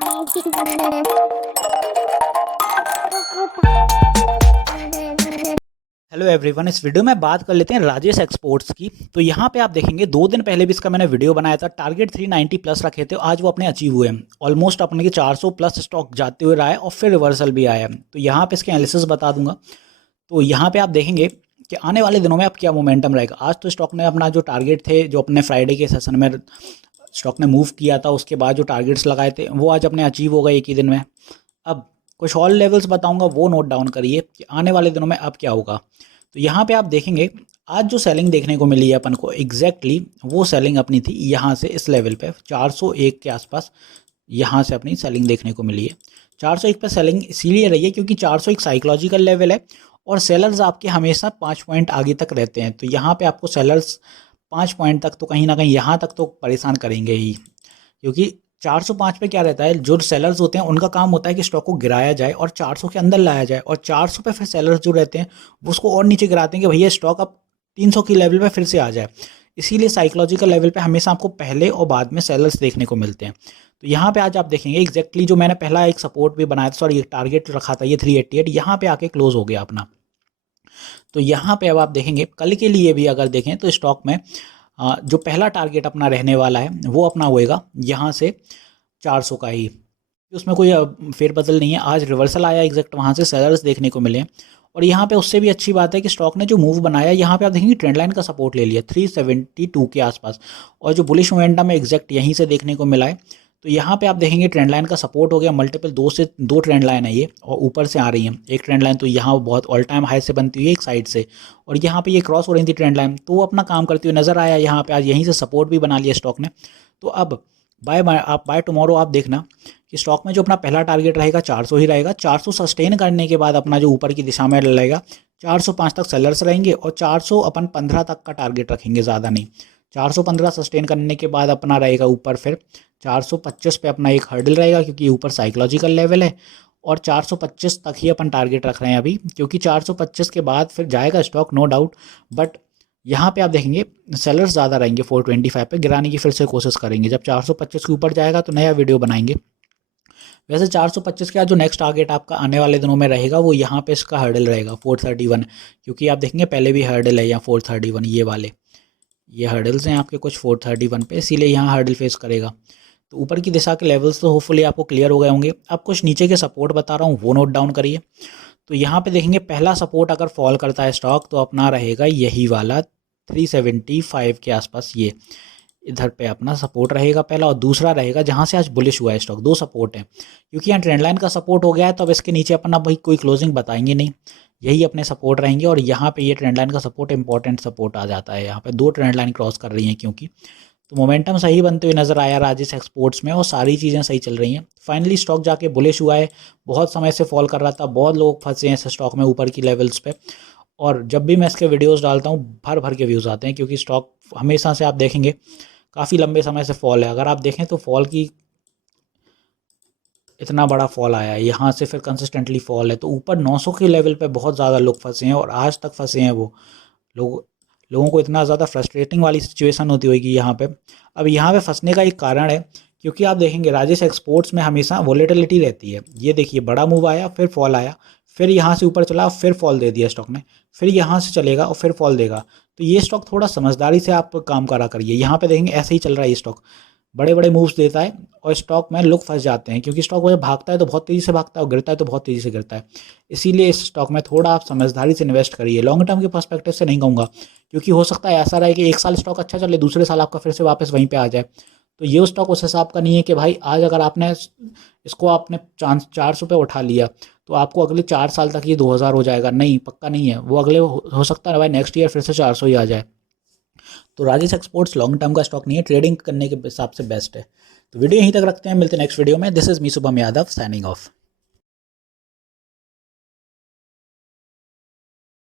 Hello everyone, इस video में बात कर लेते हैं राजेश एक्सपोर्ट्स की। तो यहाँ पे आप देखेंगे 2 दिन पहले भी इसका मैंने वीडियो बनाया था। टारगेट 390 प्लस रखे थे, आज वो अपने अचीव हुए हैं। ऑलमोस्ट अपने के 400 प्लस स्टॉक जाते हुए रहा है और फिर रिवर्सल भी आया है। तो यहाँ पे इसके एनालिसिस बता दूंगा। तो यहाँ पे आप देखेंगे कि आने वाले दिनों में अब क्या मोमेंटम रहेगा। आज तो स्टॉक ने अपना जो टारगेट थे, जो अपने फ्राइडे के सेशन में स्टॉक ने मूव किया था, उसके बाद जो टारगेट्स लगाए थे वो आज अपने अचीव हो गए एक ही दिन में। अब कुछ और लेवल्स बताऊंगा, वो नोट डाउन करिए कि आने वाले दिनों में अब क्या होगा। तो यहाँ पे आप देखेंगे आज जो सेलिंग देखने को मिली है अपन को, एग्जैक्टली वो सेलिंग अपनी थी यहाँ से इस लेवल पे 401 के आसपास। यहाँ से अपनी सेलिंग देखने को मिली है 401 पे। सेलिंग इसीलिए रही है क्योंकि 401 साइकोलॉजिकल लेवल है और सेलर्स आपके हमेशा 5 पॉइंट आगे तक रहते हैं। तो यहाँ पे आपको सेलर्स 5 पॉइंट तक तो कहीं ना कहीं यहाँ तक तो परेशान करेंगे ही, क्योंकि 405 पे क्या रहता है, जो सेलर्स होते हैं उनका काम होता है कि स्टॉक को गिराया जाए और 400 के अंदर लाया जाए, और 400 पे फिर सेलर्स जो रहते हैं वो उसको और नीचे गिराते हैं कि भैया स्टॉक अब 300 की लेवल पे फिर से आ जाए। इसीलिए साइकोलॉजिकल लेवल पे हमेशा आपको पहले और बाद में सेलर्स देखने को मिलते हैं। तो यहाँ पे आज आप देखेंगे एग्जैक्टली जो मैंने पहला एक सपोर्ट भी बनाया था, सॉरी एक टारगेट रखा था, ये 388 यहाँ पे आके क्लोज हो गया अपना। तो यहाँ पे अब आप देखेंगे कल के लिए भी अगर देखें तो स्टॉक में जो पहला टारगेट अपना रहने वाला है वो अपना होएगा यहाँ से 400 का ही। उसमें कोई फेरबदल नहीं है। आज रिवर्सल आया एग्जैक्ट वहाँ से सेलर्स देखने को मिले, और यहाँ पे उससे भी अच्छी बात है कि स्टॉक ने जो मूव बनाया यहाँ पे आप देखेंगे ट्रेंड लाइन का सपोर्ट ले लिया 372 के आसपास, और जो बुलिश मोमेंटम है एग्जैक्ट यहीं से देखने को मिला है। तो यहाँ पे आप देखेंगे ट्रेंड लाइन का सपोर्ट हो गया, मल्टीपल दो ट्रेंड लाइन है ये और ऊपर से आ रही है। एक ट्रेंड लाइन तो यहाँ बहुत ऑल टाइम हाई से बनती हुई है एक साइड से, और यहाँ पे ये क्रॉस हो रही थी ट्रेंड लाइन, तो वो अपना काम करती हुई नजर आया। यहाँ पे आज यहीं से सपोर्ट भी बना लिया स्टॉक ने। तो अब बाय टुमारो आप देखना कि स्टॉक में जो अपना पहला टारगेट रहेगा 400 ही रहेगा। 400 सस्टेन करने के बाद अपना जो ऊपर की दिशा में रहेगा 405 तक सेलर्स रहेंगे, और 400 अपन 15 तक का टारगेट रखेंगे, ज़्यादा नहीं। 415 सस्टेन करने के बाद अपना रहेगा ऊपर फिर 425 पे अपना एक हर्डल रहेगा, क्योंकि ऊपर साइकोलॉजिकल लेवल है, और 425 तक ही अपन टारगेट रख रहे हैं अभी, क्योंकि 425 के बाद फिर जाएगा स्टॉक नो डाउट। बट यहाँ पे आप देखेंगे सेलर्स ज़्यादा रहेंगे, 425 पे गिराने की फिर से कोशिश करेंगे। जब 425 के ऊपर जाएगा तो नया वीडियो बनाएंगे। वैसे 425 का जो नेक्स्ट टारगेट आपका आने वाले दिनों में रहेगा वो यहाँ पे इसका हर्डल रहेगा 431, क्योंकि आप देखेंगे पहले भी हर्डल है यहाँ 431, ये वाले ये हर्डल्स हैं आपके कुछ 431 पे, इसीलिए यहाँ हर्डल फेस करेगा। तो ऊपर की दिशा के लेवल्स तो होपफुली आपको क्लियर हो गए होंगे। अब कुछ नीचे के सपोर्ट बता रहा हूँ, वो नोट डाउन करिए। तो यहाँ पे देखेंगे पहला सपोर्ट अगर फॉल करता है स्टॉक तो अपना रहेगा यही वाला 375 के आसपास, ये इधर पे अपना सपोर्ट रहेगा पहला, और दूसरा रहेगा जहाँ से आज बुलिश हुआ है स्टॉक। दो सपोर्ट है, क्योंकि यहाँ ट्रेंड लाइन का सपोर्ट हो गया है तो अब इसके नीचे अपन भाई कोई क्लोजिंग बताएंगे नहीं, यही अपने सपोर्ट रहेंगे। और यहाँ पे ये ट्रेंड लाइन का सपोर्ट इंपॉर्टेंट सपोर्ट आ जाता है। यहाँ पे दो ट्रेंड लाइन क्रॉस कर रही हैं क्योंकि, तो मोमेंटम सही बनते हुए नजर आया राजेश एक्सपोर्ट्स में, और सारी चीज़ें सही चल रही हैं। फाइनली स्टॉक जाके बुलिश हुआ है। बहुत समय से फॉल कर रहा था, बहुत लोग फंसे हैं इस स्टॉक में ऊपर की लेवल्स पे, और जब भी मैं इसके वीडियोस डालता हूँ भर भर के व्यूज़ आते हैं, क्योंकि स्टॉक हमेशा से आप देखेंगे काफ़ी लंबे समय से फॉल है। अगर आप देखें तो फॉल की इतना बड़ा फॉल आया है, यहाँ से फिर कंसिस्टेंटली फॉल है। तो ऊपर 900 के लेवल पे बहुत ज़्यादा लोग फंसे हैं, और आज तक फंसे हैं वो लोगों को इतना ज़्यादा फ्रस्ट्रेटिंग वाली सिचुएशन होती होगी यहाँ पे। अब यहाँ पे फंसने का एक कारण है, क्योंकि आप देखेंगे राजेश एक्सपोर्ट्स में हमेशा वोलेटिलिटी रहती है। ये देखिए बड़ा मूव आया, फिर फॉल आया, फिर यहाँ से ऊपर चला, फिर फॉल दे दिया स्टॉक ने, फिर यहाँ से चलेगा और फिर फॉल देगा। तो ये स्टॉक थोड़ा समझदारी से आप काम करा करिए। यहाँ पे देखेंगे ऐसे ही चल रहा है ये स्टॉक, बड़े बड़े मूव्स देता है और स्टॉक में लोग फंस जाते हैं, क्योंकि स्टॉक जब भागता है तो बहुत तेज़ी से भागता है और गिरता है तो बहुत तेज़ी से गिरता है। इसीलिए इस स्टॉक में थोड़ा आप समझदारी से इन्वेस्ट करिए। लॉन्ग टर्म के पर्सपेक्टिव से नहीं कहूँगा, क्योंकि हो सकता है ऐसा रहे कि एक साल स्टॉक अच्छा चले, दूसरे साल आपका फिर से वापस वहीं पे आ जाए। तो ये स्टॉक उस हिसाब का नहीं है कि भाई आज अगर आपने इसको आपने 400 पे उठा लिया तो आपको अगले 4 साल तक ये 2000 हो जाएगा। नहीं, पक्का नहीं है वो। अगले हो सकता है भाई नेक्स्ट ईयर फिर से 400 ही आ जाए। तो राजेश एक्सपोर्ट्स लॉन्ग टर्म का स्टॉक नहीं है, ट्रेडिंग करने के हिसाब से बेस्ट है। तो वीडियो यहीं तक रखते हैं, मिलते हैं नेक्स्ट वीडियो में। This is me Shubham Yadav signing off.